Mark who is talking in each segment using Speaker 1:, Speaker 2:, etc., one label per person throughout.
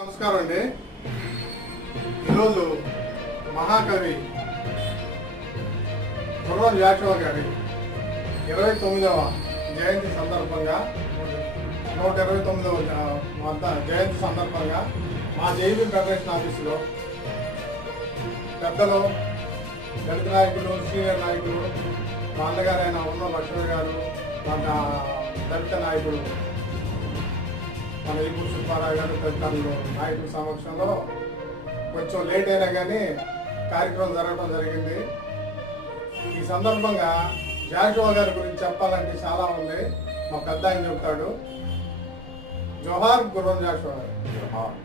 Speaker 1: నమస్కారం అండి. ఈరోజు మహాకవి కుర్రం జాషువా గారి ఇరవై తొమ్మిదవ జయంతి సందర్భంగా నూట ఇరవై తొమ్మిదవ వద్ద జయంతి సందర్భంగా మా జైబీ ఫెడరేషన్ ఆఫీసులో పెద్దలు దళిత నాయకులు సీనియర్ నాయకులు మా అన్నగారైన ఉన్న లక్ష్మణ్ గారు మా దళిత నాయకులు మన ఇప్పుడు సుబ్బారావు గారు తదితరులు నాయకుల సమక్షంలో కొంచెం లేట్ అయినా కానీ కార్యక్రమం జరగడం జరిగింది. ఈ సందర్భంగా జాషువా గారి గురించి చెప్పాలంటే చాలా ఉంది. మా పెద్ద ఆయన చెప్తాడు. జోహార్ గుర్రం జాషువా గారు జోహార్.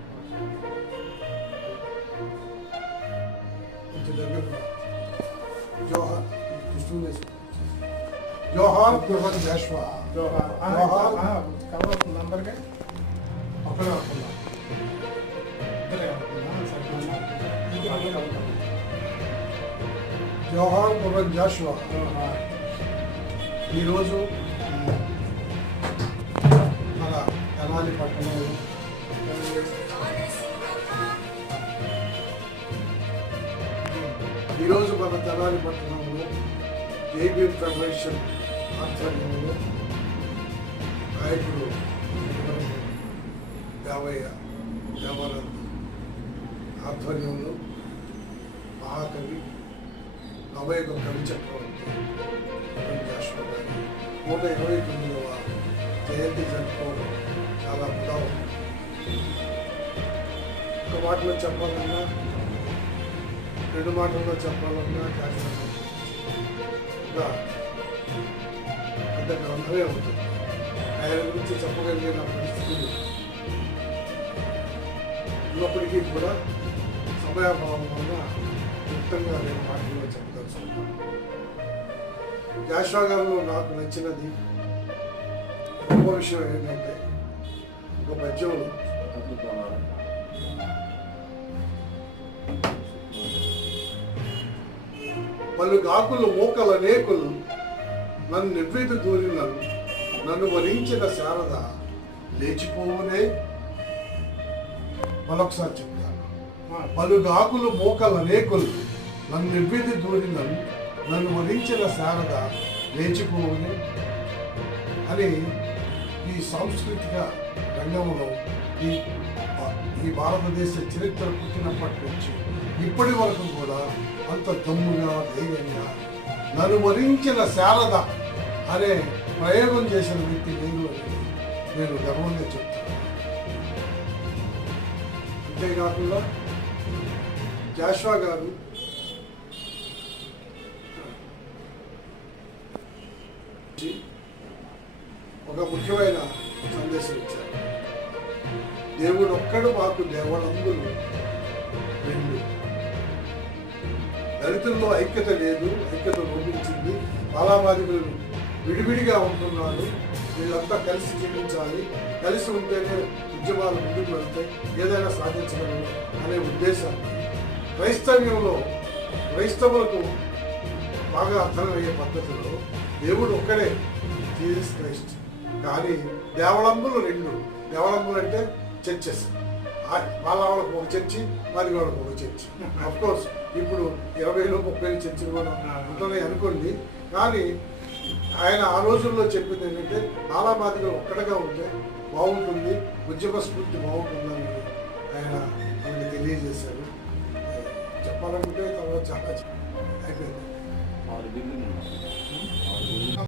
Speaker 2: జోహార్. జోహార్ గుర్రం జాషువా
Speaker 1: జోహార్.
Speaker 2: జోహార్.
Speaker 1: ఆ, కవర్ అవుతుంది అందరికీ ఒక్కడే వస్తుందా ఇద్దరే వస్తుందా? సరిపోయిందా? ఇద్దరే వస్తుందా?
Speaker 2: జోహార్ గుర్రం జాషువా
Speaker 1: జోహార్.
Speaker 2: ఈరోజు మన తెనాలి పట్టణంలో ఈరోజు మన తెనాలి పట్టణంలో ఏబిఎం ఫెడరేషన్ ఆధ్వర్యంలో నాయకుడు దేవయ్య దేవానంద్ ఆధ్వర్యంలో మహాకవి నవయుగ కవి చక్రవర్తి నూట ఇరవై తొమ్మిదవ జయంతి జరుపుకోవడం చాలా అర్థం ఒక మాటలో చెప్పాలన్నా రెండు మాటల్లో చెప్పాలన్నా జాషువా పెద్ద గ్రంథమే ఉంటుంది ఆయన గురించి చెప్పగలిగిన పరిస్థితులు ఉన్నప్పటికీ కూడా సమయాభావం వల్ల క్లుప్తంగా నేను మాటల్లో చెప్పదలుచుకున్నాను జాషువా గారిలో నాకు నచ్చినది గొప్ప విషయం ఏంటంటే ఒక పద్యంలో పలు గాకులు మోకల నేకులు నన్ను నివ్వెదు దూరినను నన్ను వరించిన శారద లేచిపోవునే. మరొకసారి చెప్తాను
Speaker 1: పలుగాకులు
Speaker 2: పలు గాకులు మోకల రేకులు నన్ను నివ్వెది దూరినను నన్ను వరించిన శారద లేచిపోవునే. అని ఈ సాంస్కృతిక రంగంలో ఈ ఈ భారతదేశ చరిత్ర పుట్టినప్పటి నుంచి ఇప్పటి వరకు కూడా అంత దమ్ముగా ధైర్యంగా నన్ను వరించిన శారద అనే ప్రయోగం చేసిన వ్యక్తిని నేను గర్వంగా చెప్తాను అంతేకాకుండా జాషువా గారు ఒక ముఖ్యమైన సందేశం ఇచ్చారు. దేవుడు ఒక్కడు మాకు దేవుడందరూ రెండు. దళితుల్లో ఐక్యత లేదు ఐక్యత లోపించింది బాలామాదిగులు విడివిడిగా ఉంటున్నారు. వీళ్ళంతా కలిసి జీవించాలి. కలిసి ఉంటేనే ఉద్యమాలు ముందుకు వెళ్తే ఏదైనా సాధించగలరు అనే ఉద్దేశం క్రైస్తవ్యంలో క్రైస్తవులకు బాగా అర్థమయ్యే పద్ధతిలో దేవుడు ఒక్కడే జీసస్ క్రైస్ట్. కానీ దేవళంబులు రెండు. దేవళంబులు అంటే చర్చెస్. వాళ్ళ వాళ్ళకు ఒక చర్చి మరి వాళ్ళకు ఒక చర్చి. అఫ్కోర్స్ ఇప్పుడు ఇరవైలో ముప్పై చర్చిలు కూడా ఉంటున్నాయి అనుకోండి. కానీ ఆయన ఆ రోజుల్లో చెప్పింది ఏంటంటే చాలా మాదిరిగా ఒక్కటగా ఉంటే బాగుంటుంది ఉద్యమ స్ఫూర్తి బాగుంటుందని ఆయన మనకి తెలియజేశారు. చెప్పాలనుకుంటే తర్వాత చాలా అయిపోయింది.